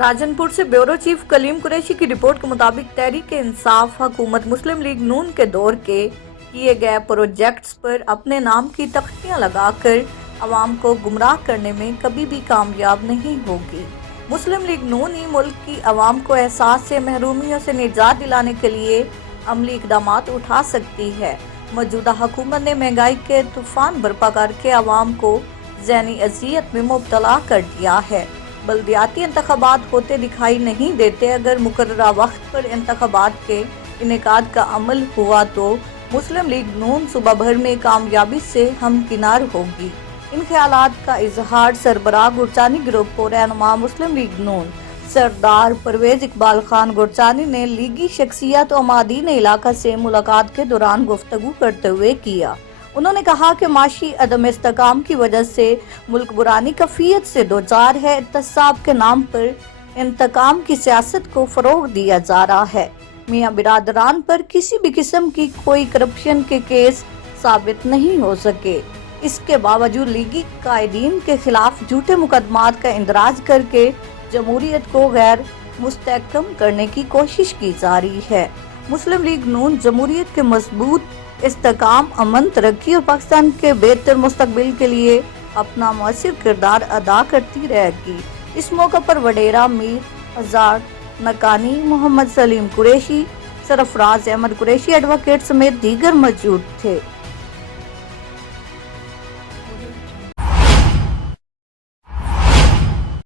राजनपुर से bureau chief Kaleem Qureshi की report के मुताबिक तहरीक इंसाफ हुकूमत मुस्लिम लीग नून के दौर के किए गए प्रोजेक्ट्स पर अपने नाम की तख्तियां लगाकर अवाम को गुमराह करने में कभी भी कामयाब नहीं होगी। मुस्लिम लीग नून ही मुल्क की अवाम को एहसास से महरूमियों से निजात दिलाने के लिए अमली इकदाम उठा सकती है। मौजूदा हुकूमत ने महंगाई के तूफान बर्पा करके अवाम को ज़हनी अज़ियत में मुब्तला कर दिया है। बल्दियाती इंतखाबात होते दिखाई नहीं देते। अगर मुकर्ररा वक्त पर इंतखाबात के इनेकाद का अमल हुआ तो मुस्लिम लीग नून सूबा भर में कामयाबी से हमकिनार होगी। इन ख्यालात का इजहार सरबराह गुरचानी ग्रुप को रहनुमा मुस्लिम लीग नून सरदार परवेज इकबाल खान गुरचानी ने लीगी शख्सियत और मादीन इलाका से मुलाकात के दौरान गुफ्तगू करते हुए किया। उन्होंने कहा कि माशी अदम इस्तेकाम की वजह से मुल्क बुरानी कफियत से दोचार है। एहतसाब के नाम पर इंतकाम की सियासत को फरोग दिया जा रहा है। मियाँ बिरादरान पर किसी भी किस्म की कोई करप्शन के केस साबित नहीं हो सके। इसके बावजूद लीगी कायदीन के खिलाफ झूठे मुकदमात का इंदराज करके जमहूरियत को गैर मुस्तहकम करने की कोशिश की जा रही है। मुस्लिम लीग नून जमहूरियत के मजबूत इस्तेकाम, अमन, तरक्की और पाकिस्तान के बेहतर मुस्तकबिल के लिए अपना मौसर किरदार अदा करती रहेगी। इस मौका पर वडेरा मीर आजाद नकानी, मोहम्मद सलीम कुरैशी, सरफराज अहमद कुरैशी एडवोकेट समेत दीगर मौजूद थे।